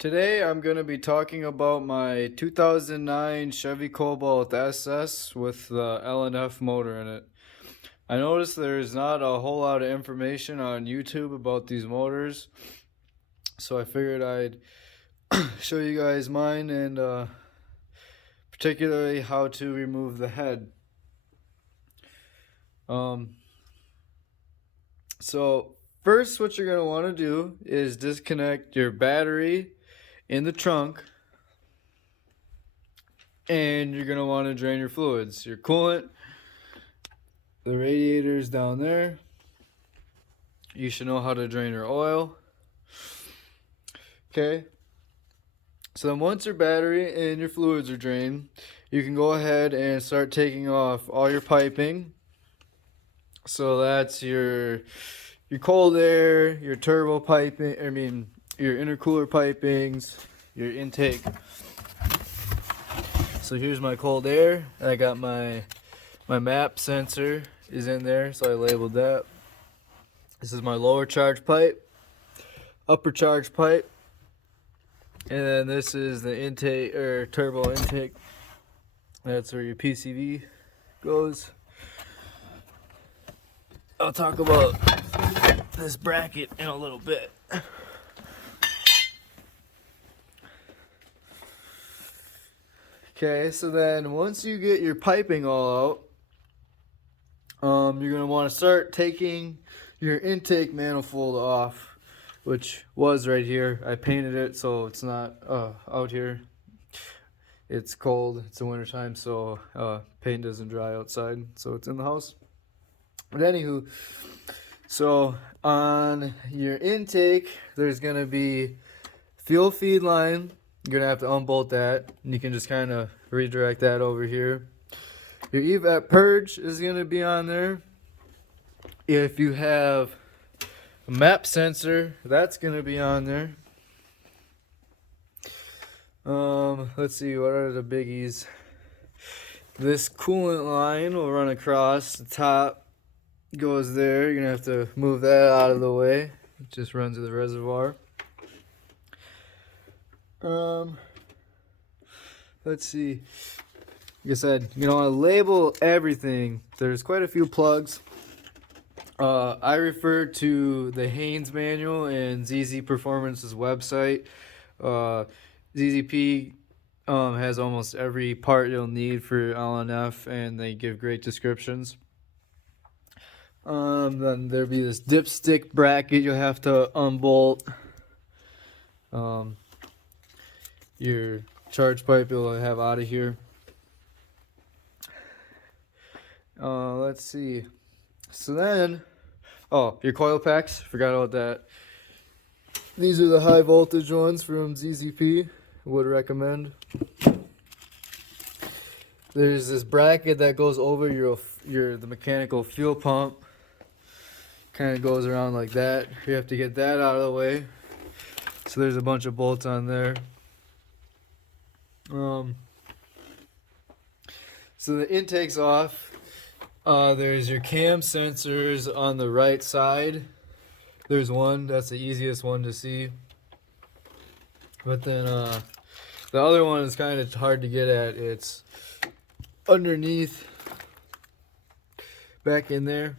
Today I'm going to be talking about my 2009 Chevy Cobalt SS with the LNF motor in it. I noticed there's not a whole lot of information on YouTube about these motors, so I figured I'd show you guys mine and particularly how to remove the head. Um, so first what you're going to want to do is disconnect your battery in the trunk, and you're going to want to drain your fluids, your coolant, the radiator's down there. You should know how to drain your oil. Okay, so then once your battery and your fluids are drained, you can go ahead and start taking off all your piping. So that's your cold air, your turbo piping, your intercooler pipings, your intake. So here's my cold air. I got my map sensor is in there, so I labeled that. This is my lower charge pipe, upper charge pipe, and then this is the intake or turbo intake. That's where your PCV goes. I'll talk about this bracket in a little bit. Okay, so then once you get your piping all out, you're going to want to start taking your intake manifold off, which was right here. I painted it so it's not out here. It's cold, it's the winter time, so paint doesn't dry outside, so it's in the house. But anywho, so on your intake, there's going to be fuel feed line. You're going to have to unbolt that, and you can just kind of redirect that over here. Your evap purge is going to be on there. If you have a map sensor, that's going to be on there. Let's see, what are the biggies? This coolant line will run across the top, goes there. You're going to have to move that out of the way. It just runs to the reservoir. Let's see. Like I said, you know, I label everything. There's quite a few plugs. I refer to the Haynes manual and ZZ Performance's website. ZZP has almost every part you'll need for LNF, and they give great descriptions. Then there'll be this dipstick bracket you'll have to unbolt. Your charge pipe you'll have out of here. Let's see. So then, your coil packs, forgot about that. These are the high voltage ones from ZZP, would recommend. There's this bracket that goes over the mechanical fuel pump. Kind of goes around like that. You have to get that out of the way. So there's a bunch of bolts on there. So the intake's off. There's your cam sensors on the right side. There's one, that's the easiest one to see. But then the other one is kind of hard to get at. It's underneath, back in there.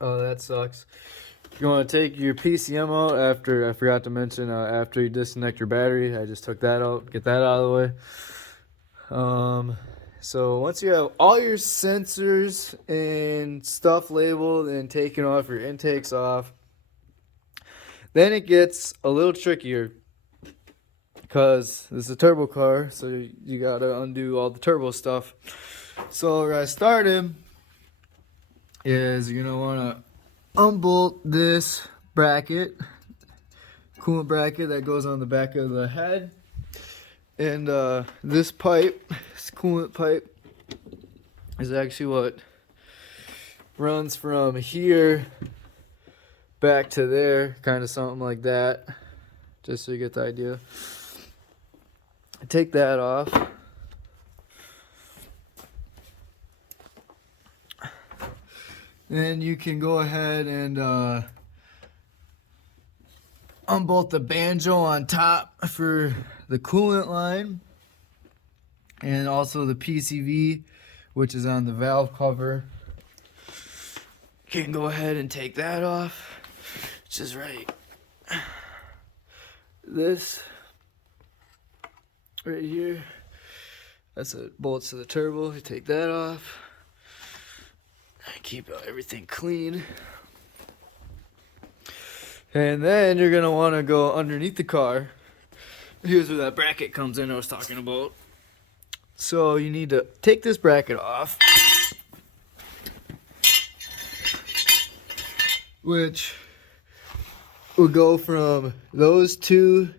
Oh, that sucks. You want to take your PCM out after, I forgot to mention, after you disconnect your battery. I just took that out, get that out of the way. So once you have all your sensors and stuff labeled and taken off, your intakes off, then it gets a little trickier because this is a turbo car, so you gotta undo all the turbo stuff. So where I started is you're gonna wanna unbolt this bracket, coolant bracket that goes on the back of the head. And this pipe, this coolant pipe, is actually what runs from here back to there, kind of something like that, just so you get the idea. Take that off. Then you can go ahead and unbolt the banjo on top for the coolant line, and also the PCV, which is on the valve cover. You can go ahead and take that off, which is right. This right here, that's the bolts to the turbo. You take that off. Keep everything clean. And then you're gonna want to go underneath the car. Here's where that bracket comes in I was talking about. So you need to take this bracket off, which will go from those two,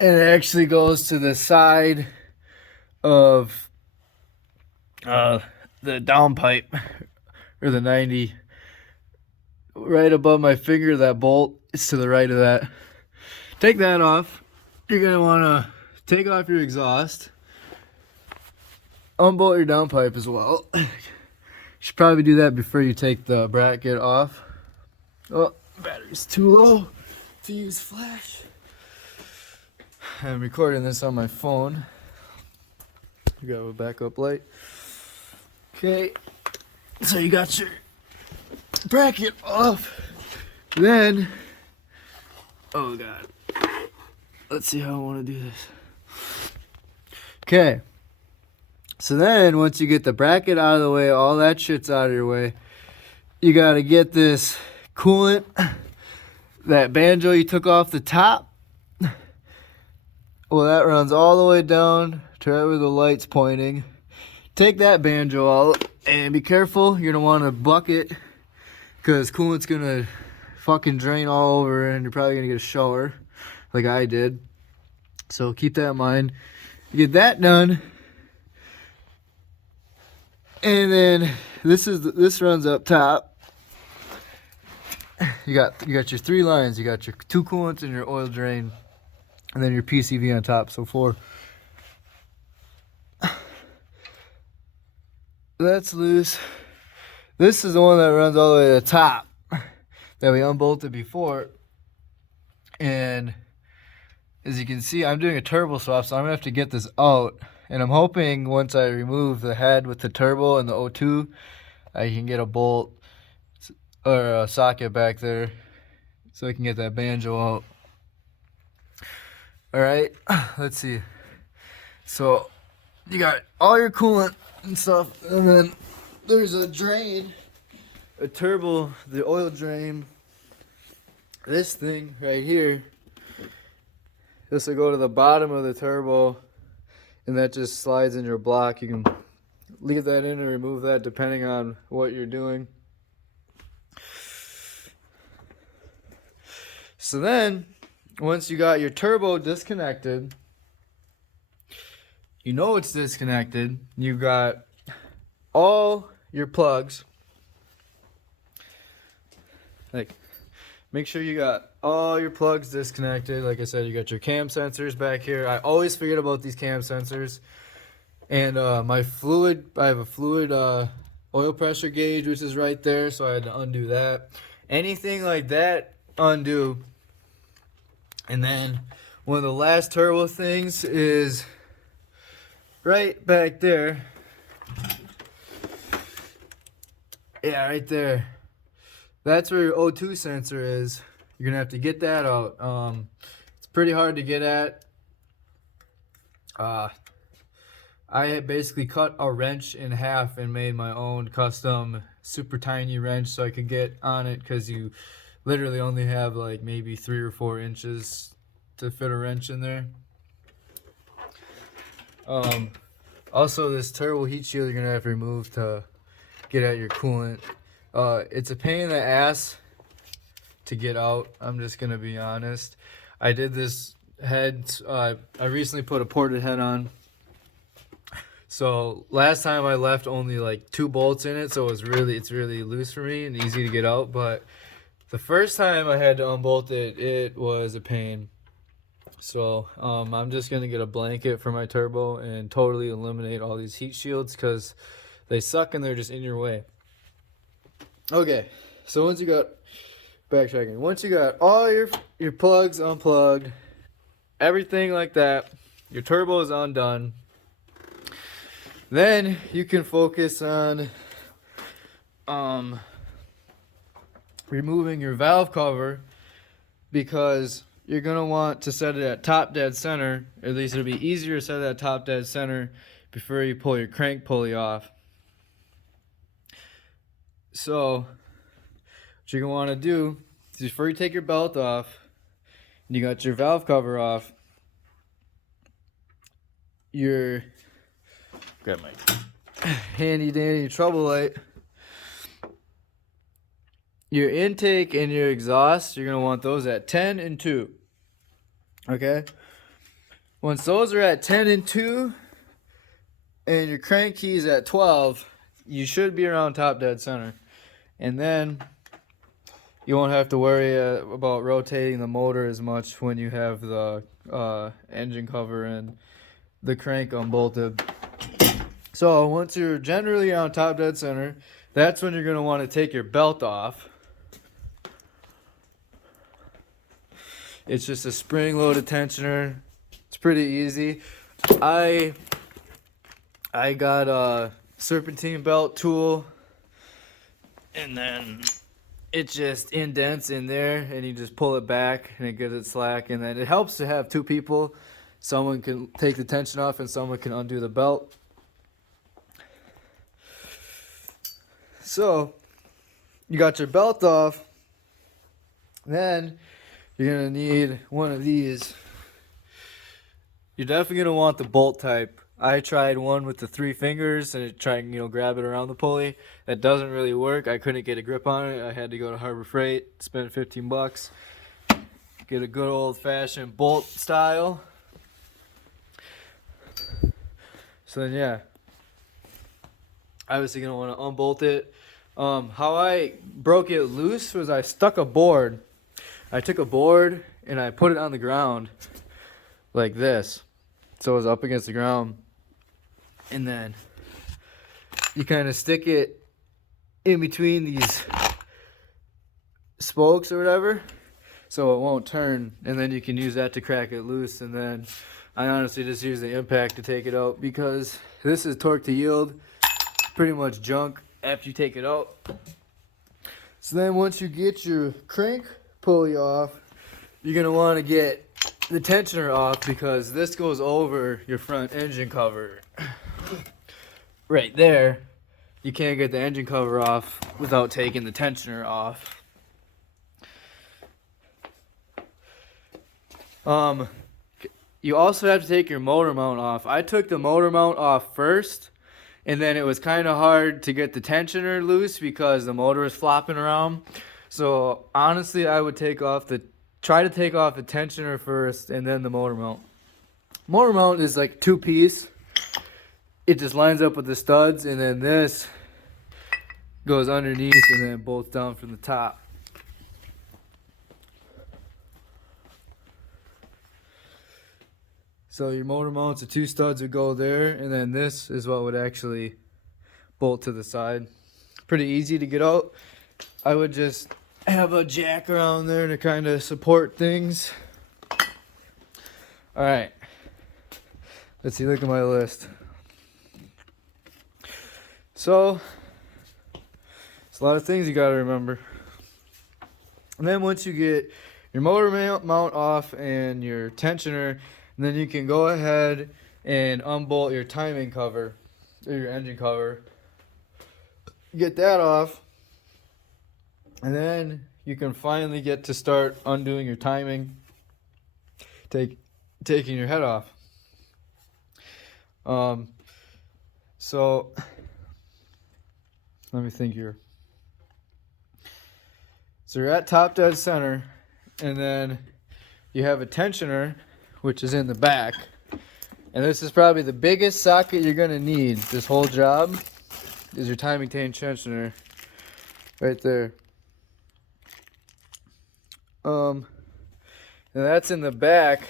and it actually goes to the side of the downpipe, or the 90. Right above my finger, that bolt is to the right of that. Take that off. You're going to want to take off your exhaust. Unbolt your downpipe as well. You should probably do that before you take the bracket off. Oh, battery's too low to use flash. I'm recording this on my phone. You got a backup light. Okay, so you got your bracket off. Then, oh god, let's see how I want to do this. Okay, so then once you get the bracket out of the way, all that shit's out of your way, you got to get this coolant, that banjo you took off the top. Well, that runs all the way down to right where the light's pointing. Take that banjo out and be careful. You're gonna want a bucket because coolant's gonna fucking drain all over and you're probably gonna get a shower like I did. So keep that in mind. You get that done, and then this runs up top. You got your 3 lines. You got your 2 coolants and your oil drain, and then your PCV on top. So 4. That's loose. This is the one that runs all the way to the top that we unbolted before. And as you can see, I'm doing a turbo swap, so I'm gonna have to get this out. And I'm hoping once I remove the head with the turbo and the O2, I can get a bolt or a socket back there so I can get that banjo out. Alright, let's see. So you got all your coolant and stuff, and then there's a drain, a turbo, the oil drain. This thing right here, this will go to the bottom of the turbo, and that just slides in your block. You can leave that in and remove that depending on what you're doing. So then, once you got your turbo disconnected, you know it's disconnected. You got all your plugs. Like, make sure you got all your plugs disconnected. Like I said, you got your cam sensors back here. I always forget about these cam sensors. And my fluid, I have a fluid oil pressure gauge, which is right there, so I had to undo that. Anything like that, undo. And then one of the last turbo things is right back there. Yeah, right there. That's where your O2 sensor is. You're gonna have to get that out. It's pretty hard to get at. I had basically cut a wrench in half and made my own custom super tiny wrench so I could get on it, because you literally only have like maybe 3 or 4 inches to fit a wrench in there. Also, this turbo heat shield you're gonna have to remove to get at your coolant. It's a pain in the ass to get out. I'm just gonna be honest. I did this head. I recently put a ported head on. So last time I left only like 2 bolts in it, so it's really loose for me and easy to get out. But the first time I had to unbolt it, it was a pain. So I'm just gonna get a blanket for my turbo and totally eliminate all these heat shields because they suck and they're just in your way. Okay, so once you got backtracking. Once you got all your plugs unplugged, everything like that, your turbo is undone, then you can focus on removing your valve cover, because you're going to want to set it at top dead center. At least it'll be easier to set it at top dead center before you pull your crank pulley off. So what you're going to want to do is, before you take your belt off and you got your valve cover off, got my handy dandy trouble light, your intake and your exhaust, you're going to want those at 10 and 2. Okay? Once those are at 10 and 2 and your crank key's at 12, you should be around top dead center. And then you won't have to worry about rotating the motor as much when you have the engine cover and the crank unbolted. So once you're generally on top dead center, that's when you're going to want to take your belt off. It's just a spring-loaded tensioner. It's pretty easy. I got a serpentine belt tool, and then it just indents in there, and you just pull it back, and it gives it slack. And then it helps to have two people. Someone can take the tension off, and someone can undo the belt. So you got your belt off, then you're going to need one of these. You're definitely going to want the bolt type. I tried one with the 3 fingers and tried, grab it around the pulley. That doesn't really work. I couldn't get a grip on it. I had to go to Harbor Freight, spend $15, get a good old-fashioned bolt style. So then, yeah, obviously going to want to unbolt it. How I broke it loose was I stuck a board. I took a board and I put it on the ground like this, so it was up against the ground, and then you kind of stick it in between these spokes or whatever so it won't turn, and then you can use that to crack it loose. And then I honestly just use the impact to take it out, because this is torque to yield, pretty much junk after you take it out. So then once you get your crank pulley off, you're going to want to get the tensioner off, because this goes over your front engine cover. Right there. You can't get the engine cover off without taking the tensioner off. You also have to take your motor mount off. I took the motor mount off first, and then it was kind of hard to get the tensioner loose because the motor was flopping around. So honestly, I would try to take off the tensioner first and then the motor mount. Motor mount is like 2-piece. It just lines up with the studs, and then this goes underneath and then bolts down from the top. So your motor mounts, the 2 studs would go there, and then this is what would actually bolt to the side. Pretty easy to get out. I would just have a jack around there to kind of support things. All right, let's see, look at my list. So it's a lot of things you got to remember. And then once you get your motor mount off and your tensioner, and then you can go ahead and unbolt your timing cover, or your engine cover. Get that off, and then you can finally get to start undoing your timing, taking your head off. So let me think here. So you're at top dead center, and then you have a tensioner, which is in the back. And this is probably the biggest socket you're going to need this whole job, is your timing tensioner right there. And that's in the back.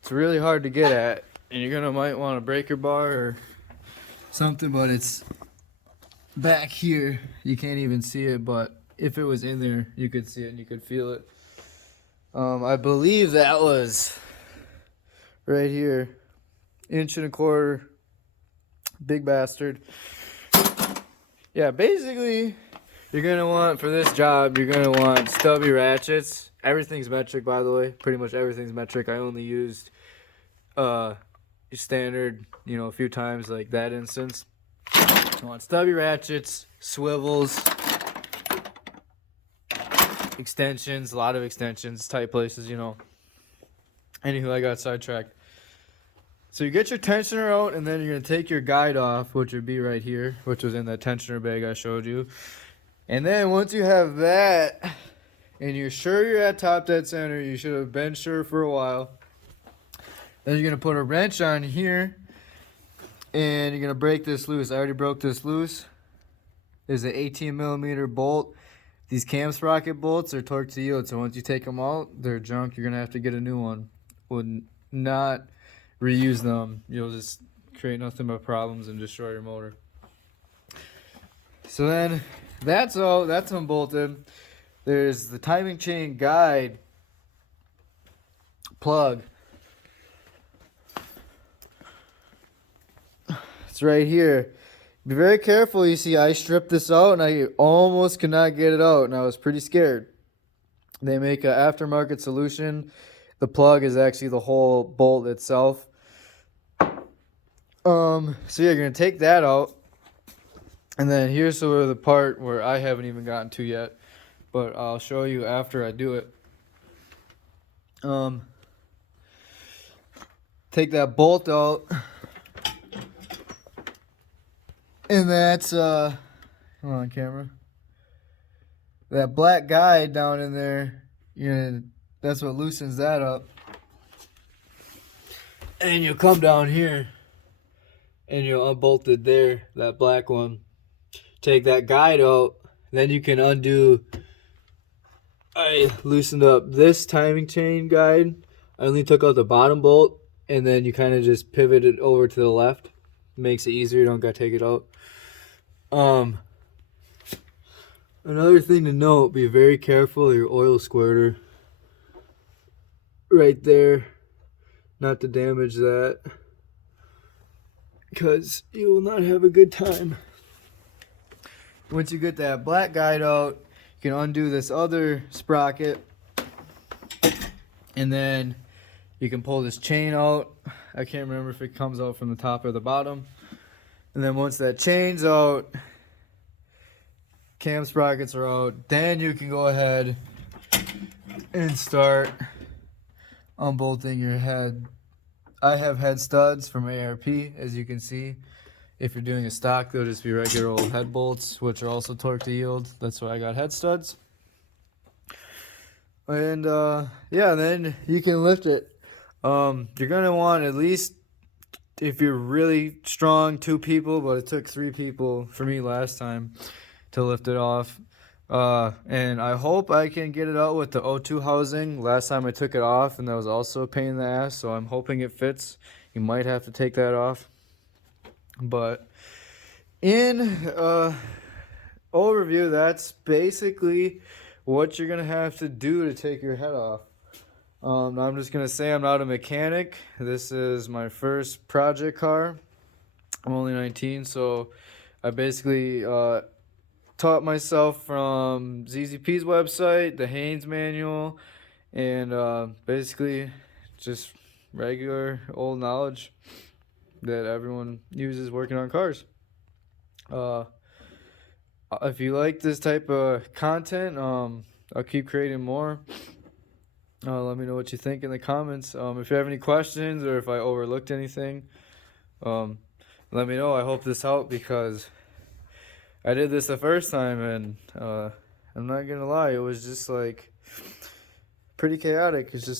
It's really hard to get at, and you're might want a breaker bar or something, but it's back here. You can't even see it, but if it was in there, you could see it and you could feel it. I believe that was right here, 1.25 inch, big bastard. Yeah, basically, you're gonna want, for this job, you're gonna want stubby ratchets. Everything's metric, by the way. Pretty much everything's metric. I only used standard, a few times, like that instance. You want stubby ratchets, swivels, extensions, a lot of extensions, tight places, Anywho, I got sidetracked. So you get your tensioner out, and then you're going to take your guide off, which would be right here, which was in that tensioner bag I showed you. And then once you have that, and you're sure you're at top dead center, you should have been sure for a while. Then you're going to put a wrench on here, and you're going to break this loose. I already broke this loose. There's an 18mm bolt. These cam sprocket bolts are torque to yield, so once you take them out, they're junk. You're going to have to get a new one. Would not reuse them. You'll just create nothing but problems and destroy your motor. So then that's unbolted. There's the timing chain guide plug. It's right here. Be very careful. You see, I stripped this out and I almost could not get it out, and I was pretty scared. They make an aftermarket solution. The plug is actually the whole bolt itself. So yeah, you're gonna take that out, and then here's sort of the part where I haven't even gotten to yet, but I'll show you after I do it. Take that bolt out, and that's come on, camera. That black guide down in there, that's what loosens that up. And you'll come down here, and you'll unbolt it there, that black one. Take that guide out, then you can undo. I loosened up this timing chain guide. I only took out the bottom bolt, and then you kind of just pivot it over to the left. Makes it easier, you don't gotta take it out. Another thing to note, be very careful of your oil squirter. Right there. Not to damage that, because you will not have a good time. Once you get that black guide out, you can undo this other sprocket, and then you can pull this chain out. I can't remember if it comes out from the top or the bottom. And then once that chain's out, cam sprockets are out, then you can go ahead and start unbolting your head. I have head studs from ARP, as you can see. If you're doing a stock, they'll just be regular old head bolts, which are also torque to yield. That's why I got head studs. And yeah, then you can lift it. You're gonna want, at least if you're really strong, 2 people, but it took 3 people for me last time to lift it off. And I hope I can get it out with the O2 housing. Last time I took it off, and that was also a pain in the ass, so I'm hoping it fits. You might have to take that off. But in overview, that's basically what you're gonna have to do to take your head off. I'm just gonna say I'm not a mechanic. This is my first project car. I'm only 19, so I basically taught myself from ZZP's website, the Haynes manual, and basically just regular old knowledge that everyone uses working on cars. If you like this type of content, I'll keep creating more. Let me know what you think in the comments. If you have any questions or if I overlooked anything, let me know. I hope this helped, because I did this the first time, and I'm not gonna lie, it was just like pretty chaotic. It's just